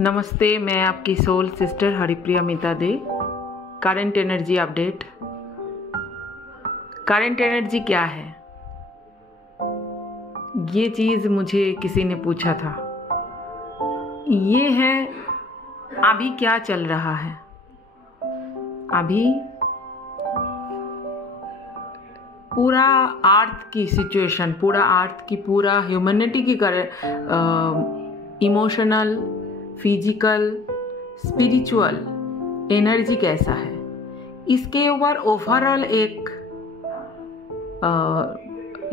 नमस्ते, मैं आपकी soul sister Haripriya Meeta De. Current energy update. Current energy क्या है? ये चीज़ मुझे किसी ने पूछा था। ये है अभी क्या चल रहा है। अभी पूरा अर्थ की सिचुएशन, पूरा अर्थ की, पूरा ह्यूमैनिटी की इमोशनल, फिजिकल, स्पिरिचुअल एनर्जी कैसा है, इसके ऊपर ओवरऑल एक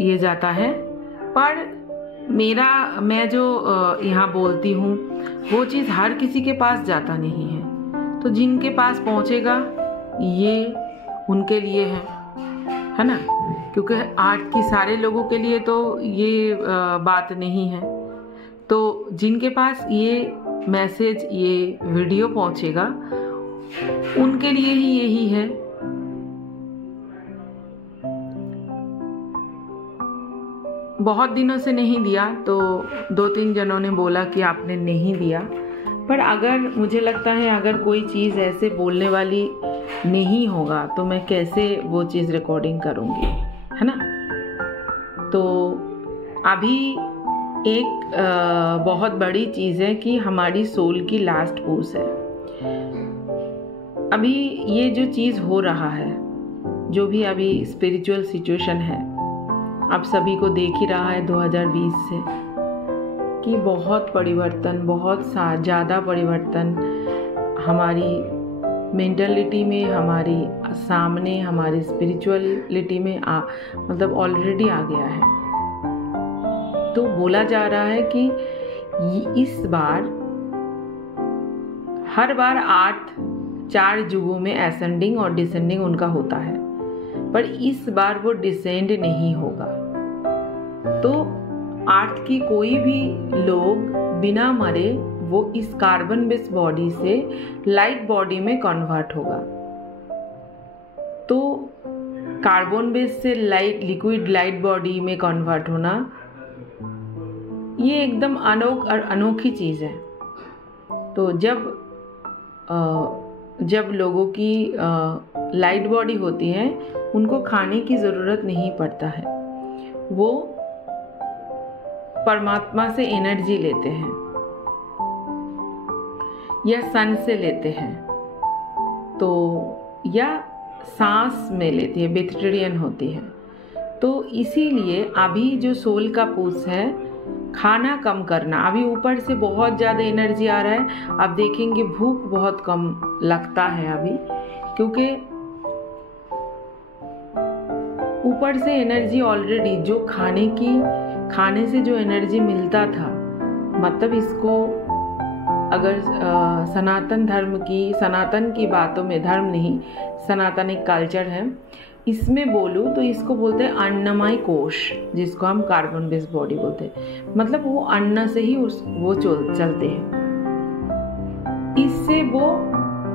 ये जाता है। पर मैं जो यहाँ बोलती हूँ वो चीज़ हर किसी के पास जाता नहीं है। तो जिनके पास पहुँचेगा ये उनके लिए है ना, क्योंकि आर्ट की सारे लोगों के लिए तो ये बात नहीं है। तो जिनके पास ये मैसेज, ये वीडियो पहुंचेगा, उनके लिए ही यही है। बहुत दिनों से नहीं दिया तो 2-3 जनों ने बोला कि आपने नहीं दिया। पर अगर मुझे लगता है अगर कोई चीज़ ऐसे बोलने वाली नहीं होगा तो मैं कैसे वो चीज़ रिकॉर्डिंग करूँगी, है ना। तो अभी एक बहुत बड़ी चीज़ है कि हमारी सोल की लास्ट पोज है। अभी ये जो चीज़ हो रहा है, जो भी अभी स्पिरिचुअल सिचुएशन है, आप सभी को देख ही रहा है 2020 से कि बहुत परिवर्तन, बहुत ज़्यादा परिवर्तन हमारी मेंटलिटी में, हमारी सामने, हमारी स्पिरिचुअलिटी में मतलब ऑलरेडी आ गया है। तो बोला जा रहा है कि इस बार हर बार 4 युगों में असेंडिंग और डिसेंडिंग उनका होता है, पर इस बार वो डिसेंड नहीं होगा। तो अर्थ की कोई भी लोग बिना मरे वो इस कार्बन बेस बॉडी से लाइट बॉडी में कन्वर्ट होगा। तो कार्बन बेस से लिक्विड लाइट बॉडी में कन्वर्ट होना ये एकदम अनोखी चीज़ है। तो जब लोगों की लाइट बॉडी होती है, उनको खाने की ज़रूरत नहीं पड़ता है, वो परमात्मा से एनर्जी लेते हैं या सन से लेते हैं, तो या सांस में लेती है, वेजिटेरियन होती है। तो इसीलिए अभी जो सोल का पूछ है, खाना कम करना। अभी ऊपर से बहुत ज़्यादा एनर्जी आ रहा है। आप देखेंगे भूख बहुत कम लगता है अभी, क्योंकि ऊपर से एनर्जी ऑलरेडी जो खाने से जो एनर्जी मिलता था, मतलब इसको अगर सनातन की बातों में, धर्म नहीं, सनातन एक कल्चर है, इसमें बोलूँ तो इसको बोलते हैं अन्नमय कोश, जिसको हम कार्बन बेस बॉडी बोलते हैं। मतलब वो अन्न से ही वो चलते हैं। इससे वो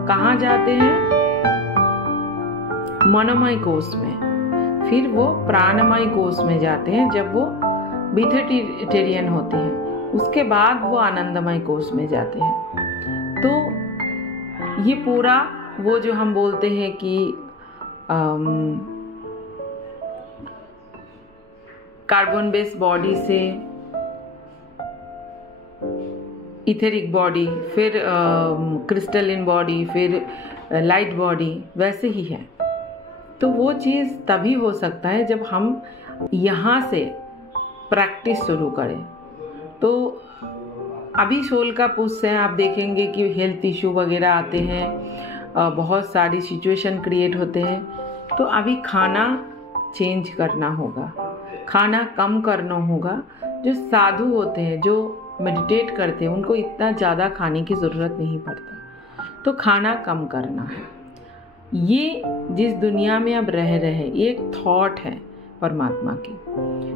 कहाँ जाते हैं? मनोमय कोश में, फिर वो प्राणमय कोश में जाते हैं जब वो वेजिटेरियन होते हैं। उसके बाद वो आनंदमय कोश में जाते हैं। तो ये पूरा वो जो हम बोलते हैं कि कार्बन बेस बॉडी से इथेरिक बॉडी, फिर क्रिस्टलिन बॉडी, फिर लाइट बॉडी, वैसे ही है। तो वो चीज़ तभी हो सकता है जब हम यहाँ से प्रैक्टिस शुरू करें। तो अभी सोल का पुष्य है, आप देखेंगे कि हेल्थ इशू वगैरह आते हैं, बहुत सारी सिचुएशन क्रिएट होते हैं। तो अभी खाना चेंज करना होगा, खाना कम करना होगा। जो साधु होते हैं, जो मेडिटेट करते हैं, उनको इतना ज़्यादा खाने की ज़रूरत नहीं पड़ता। तो खाना कम करना है। ये जिस दुनिया में अब रह रहे, ये एक थॉट है परमात्मा की।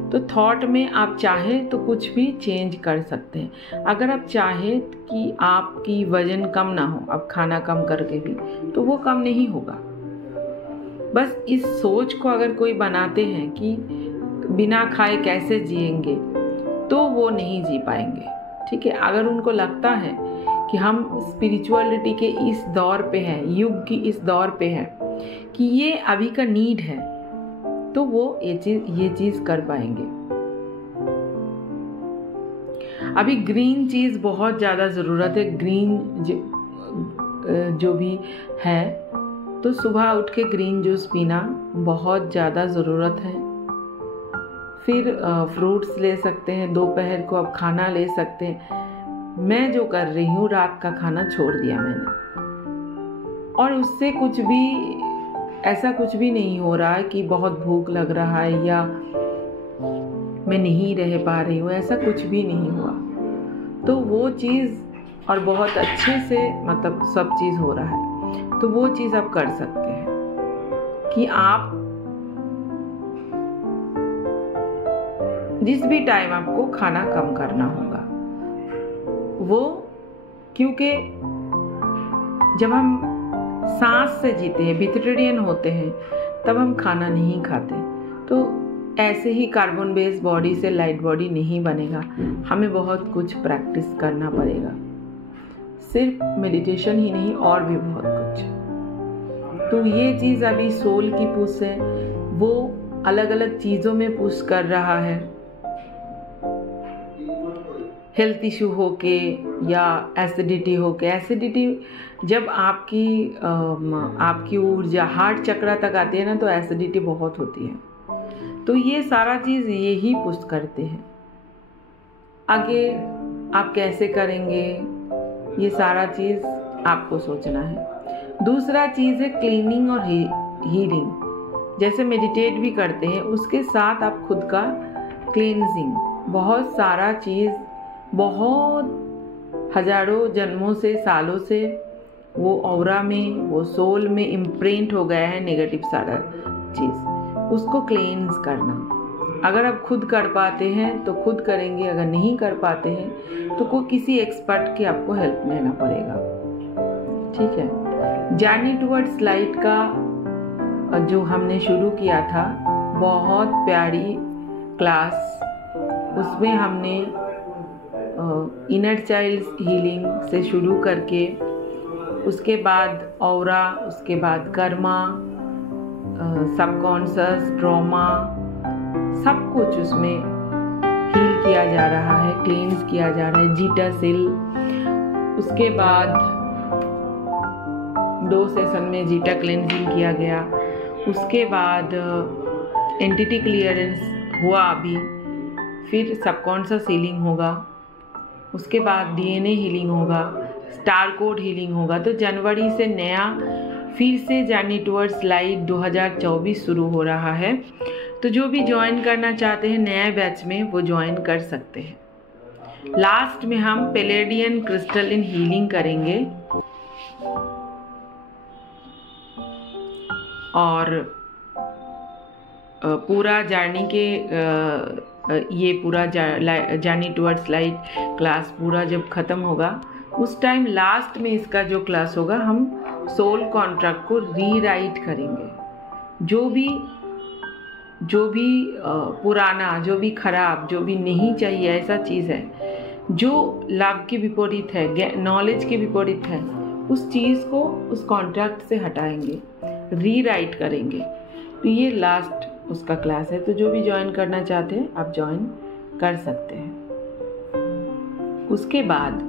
तो थॉट में आप चाहे तो कुछ भी चेंज कर सकते हैं। अगर आप चाहे कि आपकी वजन कम ना हो, अब खाना कम करके भी, तो वो कम नहीं होगा। बस इस सोच को अगर कोई बनाते हैं कि बिना खाए कैसे जिएंगे, तो वो नहीं जी पाएंगे। ठीक है, अगर उनको लगता है कि हम स्पिरिचुअलिटी के इस दौर पे हैं, युग की इस दौर पे हैं कि ये अभी का नीड है, तो वो ये चीज़ कर पाएंगे। अभी ग्रीन चीज़ बहुत ज़्यादा ज़रूरत है, ग्रीन जो भी है, तो सुबह उठ के ग्रीन जूस पीना बहुत ज़्यादा ज़रूरत है। फिर फ्रूट्स ले सकते हैं, दोपहर को आप खाना ले सकते हैं। मैं जो कर रही हूँ, रात का खाना छोड़ दिया मैंने, और उससे ऐसा कुछ भी नहीं हो रहा है कि बहुत भूख लग रहा है या मैं नहीं रह पा रही हूँ, ऐसा कुछ भी नहीं हुआ। तो वो चीज़, और बहुत अच्छे से मतलब सब चीज़ हो रहा है, तो वो चीज़ आप कर सकते हैं कि आप जिस भी टाइम आपको खाना कम करना होगा वो, क्योंकि जब हम सांस से जीते हैं, वेजिटेरियन होते हैं, तब हम खाना नहीं खाते। तो ऐसे ही कार्बन बेस्ड बॉडी से लाइट बॉडी नहीं बनेगा, हमें बहुत कुछ प्रैक्टिस करना पड़ेगा, सिर्फ मेडिटेशन ही नहीं और भी बहुत कुछ। तो ये चीज़ अभी सोल की पुश है, वो अलग अलग चीज़ों में पुश कर रहा है, हेल्थ इशू होके या एसिडिटी होके। एसिडिटी जब आपकी ऊर्जा हार्ट चक्र तक आती है ना, तो एसिडिटी बहुत होती है। तो ये सारा चीज़ यही पुश करते हैं। आगे आप कैसे करेंगे, ये सारा चीज़ आपको सोचना है। दूसरा चीज़ है क्लीनिंग और हीलिंग। जैसे मेडिटेट भी करते हैं, उसके साथ आप खुद का क्लींजिंग, बहुत सारा चीज़, बहुत हजारों जन्मों से, सालों से वो ऑरा में, वो सोल में इम्प्रिंट हो गया है नेगेटिव सारा चीज़, उसको क्लींस करना। अगर आप खुद कर पाते हैं तो खुद करेंगे, अगर नहीं कर पाते हैं तो किसी एक्सपर्ट की आपको हेल्प लेना पड़ेगा। ठीक है। जर्नी टुवर्ड्स लाइट का जो हमने शुरू किया था, बहुत प्यारी क्लास, उसमें हमने इनर चाइल्ड हीलिंग से शुरू करके, उसके बाद ऑरा, उसके बाद कर्मा, सबकॉन्शियस, ट्रॉमा, सब कुछ उसमें हील किया जा रहा है, क्लींस किया जा रहा है। जीटा सेल, उसके बाद 2 सेशन में जीटा क्लेंजिंग किया गया। उसके बाद एंटिटी क्लियरेंस हुआ अभी, फिर सबकॉन्शियस हीलिंग होगा, उसके बाद डीएनए हीलिंग होगा, स्टार कोड हीलिंग होगा। तो जनवरी से नया फिर से जर्नी टुवर्ड्स लाइट 2024 शुरू हो रहा है। तो जो भी ज्वाइन करना चाहते हैं नया बैच में, वो ज्वाइन कर सकते हैं। लास्ट में हम पैलेडियन क्रिस्टलिन हीलिंग करेंगे, और पूरा जर्नी के ये पूरा जर्नी टुवर्ड्स लाइट क्लास पूरा जब ख़त्म होगा, उस टाइम लास्ट में इसका जो क्लास होगा, हम सोल कॉन्ट्रैक्ट को रीराइट करेंगे। जो भी पुराना, जो भी खराब, जो भी नहीं चाहिए, ऐसा चीज़ है जो लाभ के विपरीत है, नॉलेज के विपरीत है, उस चीज़ को उस कॉन्ट्रैक्ट से हटाएंगे, रीराइट करेंगे। तो ये लास्ट उसका क्लास है। तो जो भी ज्वाइन करना चाहते हैं आप ज्वाइन कर सकते हैं। उसके बाद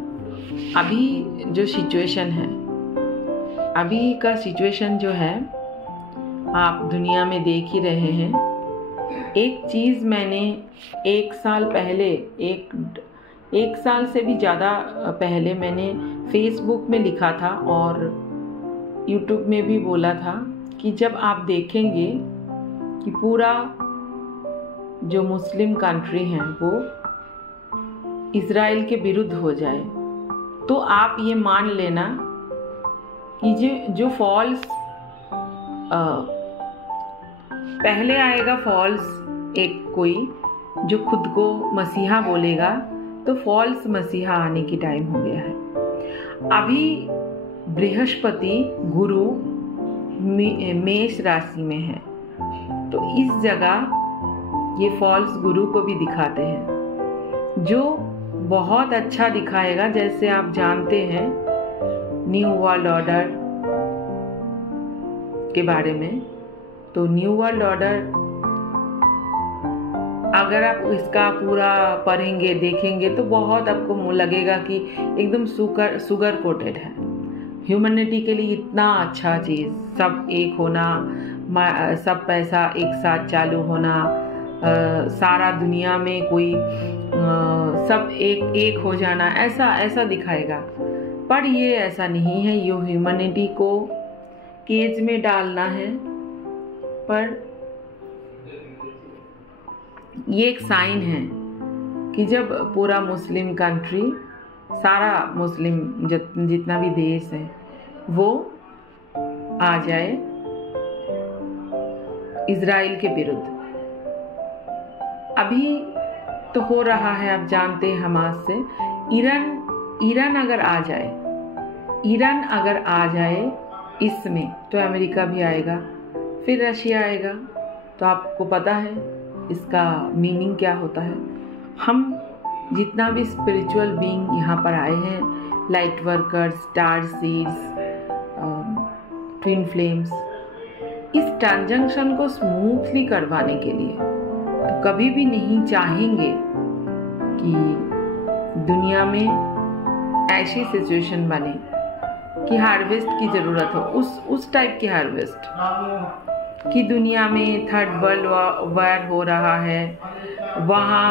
अभी जो सिचुएशन है, अभी का सिचुएशन जो है, आप दुनिया में देख ही रहे हैं। एक चीज़ मैंने 1 साल पहले, एक साल से भी ज़्यादा पहले मैंने फेसबुक में लिखा था और यूट्यूब में भी बोला था कि जब आप देखेंगे कि पूरा जो मुस्लिम कंट्री हैं वो इज़राइल के विरुद्ध हो जाए, तो आप ये मान लेना कि जो फॉल्स पहले आएगा, फॉल्स एक कोई जो खुद को मसीहा बोलेगा, तो फॉल्स मसीहा आने की टाइम हो गया है। अभी बृहस्पति गुरु मेष राशि में है, तो इस जगह ये फॉल्स गुरु को भी दिखाते हैं। जो बहुत अच्छा दिखाएगा। जैसे आप जानते हैं न्यू वर्ल्ड ऑर्डर के बारे में, तो न्यू वर्ल्ड ऑर्डर अगर आप इसका पूरा पढ़ेंगे देखेंगे तो बहुत आपको लगेगा कि एकदम शुगर कोटेड है। ह्यूमैनिटी के लिए इतना अच्छा चीज़, सब एक होना, सब पैसा एक साथ चालू होना, सारा दुनिया में कोई सब एक हो जाना, ऐसा दिखाएगा। पर ये ऐसा नहीं है, ये ह्यूमैनिटी को केज में डालना है। पर ये एक साइन है कि जब पूरा मुस्लिम कंट्री, सारा मुस्लिम जितना भी देश है वो आ जाए इजराइल के विरुद्ध। अभी तो हो रहा है, आप जानते हैं हमास से। ईरान अगर आ जाए इसमें, तो अमेरिका भी आएगा, फिर रशिया आएगा। तो आपको पता है इसका मीनिंग क्या होता है। हम जितना भी स्पिरिचुअल बीइंग यहाँ पर आए हैं, light workers, star seeds, twin flames, इस ट्रांजैक्शन को स्मूथली करवाने के लिए तो कभी भी नहीं चाहेंगे कि दुनिया में ऐसी सिचुएशन बने कि हार्वेस्ट की ज़रूरत हो, उस टाइप की हार्वेस्ट कि दुनिया में थर्ड वर्ल्ड वॉर हो रहा है। वहाँ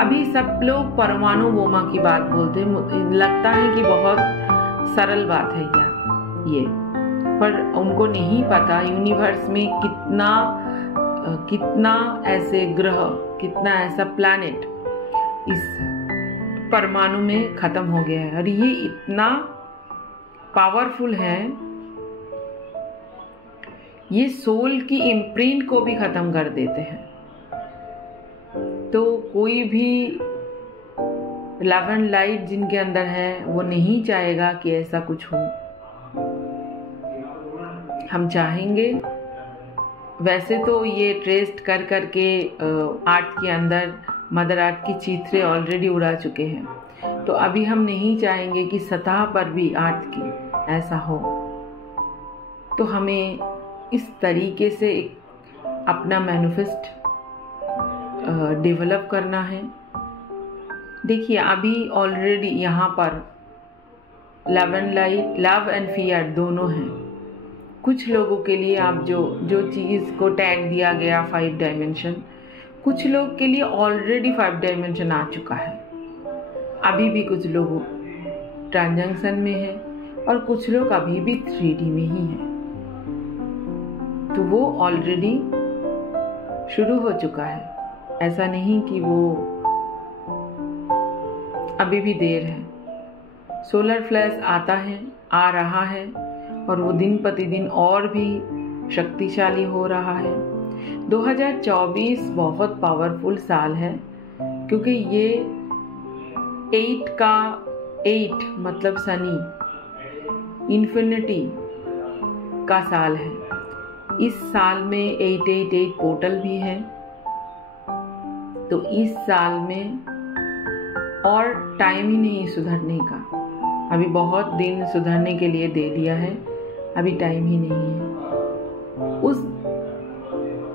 अभी सब लोग परमाणु बोमा की बात बोलते हैं, लगता है कि बहुत सरल बात है ये, पर उनको नहीं पता यूनिवर्स में कितना ऐसे ग्रह, कितना ऐसा प्लैनेट इस परमाणु में खत्म हो गया है। और ये इतना पावरफुल है, ये सोल की इम्प्रिंट को भी खत्म कर देते हैं। तो कोई भी लव एंड लाइट जिनके अंदर है वो नहीं चाहेगा कि ऐसा कुछ हो। हम चाहेंगे, वैसे तो ये ट्रेस्ट कर करके आर्ट के अंदर मदर आर्ट की चित्रे ऑलरेडी उड़ा चुके हैं। तो अभी हम नहीं चाहेंगे कि सतह पर भी आर्ट की ऐसा हो। तो हमें इस तरीके से अपना मैनिफेस्ट डेवलप करना है। देखिए अभी ऑलरेडी यहाँ पर love and light, love and fear दोनों हैं। कुछ लोगों के लिए आप जो चीज़ को टैग दिया गया 5 डायमेंशन, कुछ लोग के लिए ऑलरेडी 5 डायमेंशन आ चुका है। अभी भी कुछ लोग ट्रांजैक्शन में है और कुछ लोग अभी भी 3D में ही हैं। तो वो ऑलरेडी शुरू हो चुका है, ऐसा नहीं कि वो अभी भी देर है। सोलर फ्लैश आता है, आ रहा है, और वो दिन प्रतिदिन और भी शक्तिशाली हो रहा है। 2024 बहुत पावरफुल साल है, क्योंकि ये 8 का 8 मतलब शनि, इन्फिनिटी का साल है। इस साल में 888 पोर्टल भी है। तो इस साल में और टाइम ही नहीं सुधरने का, अभी बहुत दिन सुधरने के लिए दे दिया है, अभी टाइम ही नहीं है।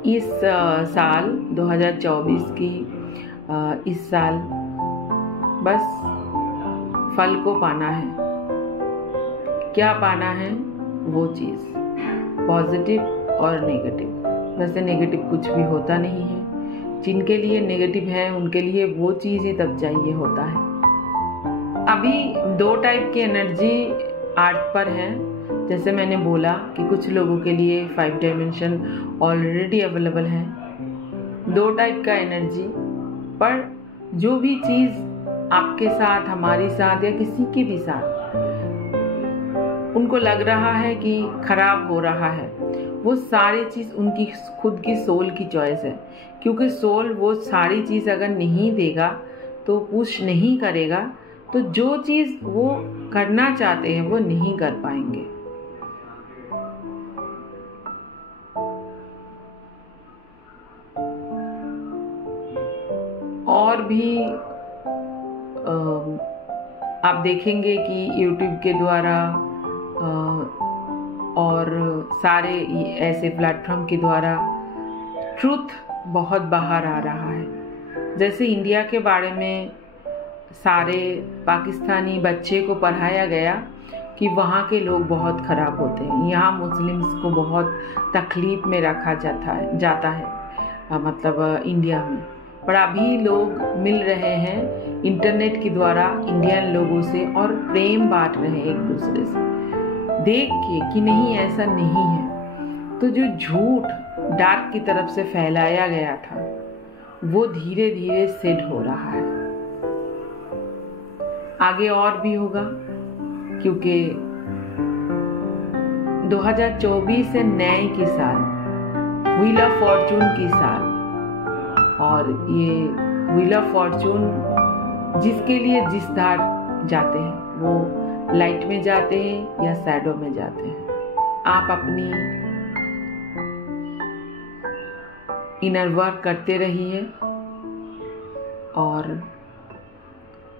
इस साल 2024 की इस साल बस फल को पाना है। क्या पाना है? वो चीज़ पॉजिटिव और नेगेटिव। वैसे नेगेटिव कुछ भी होता नहीं है, जिनके लिए नेगेटिव है उनके लिए वो चीज़ ही तब चाहिए होता है। अभी 2 टाइप की एनर्जी आर्ट पर है। जैसे मैंने बोला कि कुछ लोगों के लिए 5 डायमेंशन ऑलरेडी अवेलेबल है। 2 टाइप का एनर्जी, पर जो भी चीज़ आपके साथ, हमारे साथ या किसी के भी साथ उनको लग रहा है कि खराब हो रहा है, वो सारी चीज़ उनकी खुद की सोल की चॉइस है। क्योंकि सोल वो सारी चीज़ अगर नहीं देगा, तो पुश नहीं करेगा, तो जो चीज़ वो करना चाहते हैं वो नहीं कर पाएंगे। अभी आप देखेंगे कि यूट्यूब के द्वारा और सारे ऐसे प्लेटफॉर्म के द्वारा ट्रुथ बहुत बाहर आ रहा है। जैसे इंडिया के बारे में सारे पाकिस्तानी बच्चे को पढ़ाया गया कि वहाँ के लोग बहुत ख़राब होते हैं, यहाँ मुस्लिम्स को बहुत तकलीफ़ में रखा जाता है मतलब इंडिया में। पर अभी लोग मिल रहे हैं इंटरनेट के द्वारा इंडियन लोगों से और प्रेम बांट रहे हैं एक दूसरे से, देख के कि नहीं ऐसा नहीं है। तो जो झूठ डार्क की तरफ से फैलाया गया था वो धीरे धीरे सेट हो रहा है। आगे और भी होगा, क्योंकि 2024 है न्याय की साल, व्हील ऑफ फॉर्चून की साल। और ये व्हील ऑफ फॉर्चून जिसके लिए जिस धार जाते हैं, वो लाइट में जाते हैं या शैडो में जाते हैं। आप अपनी इनर वर्क करते रहिए और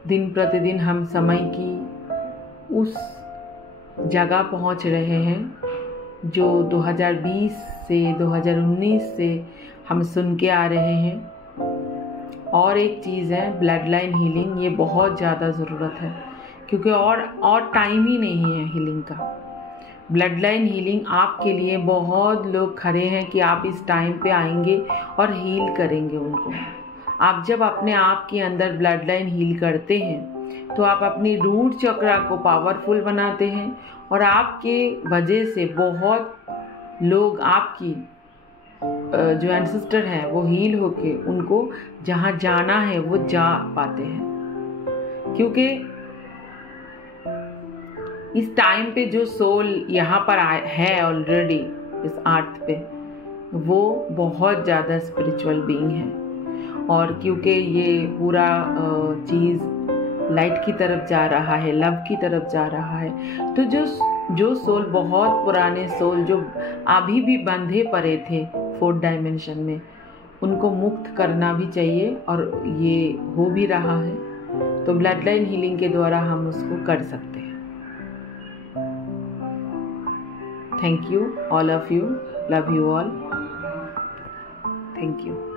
दिन प्रतिदिन हम समय की उस जगह पहुंच रहे हैं जो 2020 से 2019 से हम सुन के आ रहे हैं। और एक चीज़ है ब्लड लाइन हीलिंग, ये बहुत ज़्यादा ज़रूरत है क्योंकि और टाइम ही नहीं है हीलिंग का। ब्लड लाइन हीलिंग आपके लिए बहुत लोग खड़े हैं कि आप इस टाइम पे आएंगे और हील करेंगे उनको। आप जब अपने आप के अंदर ब्लड लाइन हील करते हैं तो आप अपनी रूट चक्रा को पावरफुल बनाते हैं और आपके वजह से बहुत लोग आपकी जो एंसेस्टर हैं वो हील होके उनको जहाँ जाना है वो जा पाते हैं। क्योंकि इस टाइम पे जो सोल यहाँ पर है ऑलरेडी इस अर्थ पे, वो बहुत ज़्यादा स्पिरिचुअल बीइंग है। और क्योंकि ये पूरा चीज़ लाइट की तरफ जा रहा है, लव की तरफ जा रहा है, तो जो सोल बहुत पुराने सोल जो अभी भी बंधे पड़े थे 4th डायमेंशन में, उनको मुक्त करना भी चाहिए और ये हो भी रहा है। तो ब्लड लाइन हीलिंग के द्वारा हम उसको कर सकते हैं। Thank you all of you, love you all, thank you.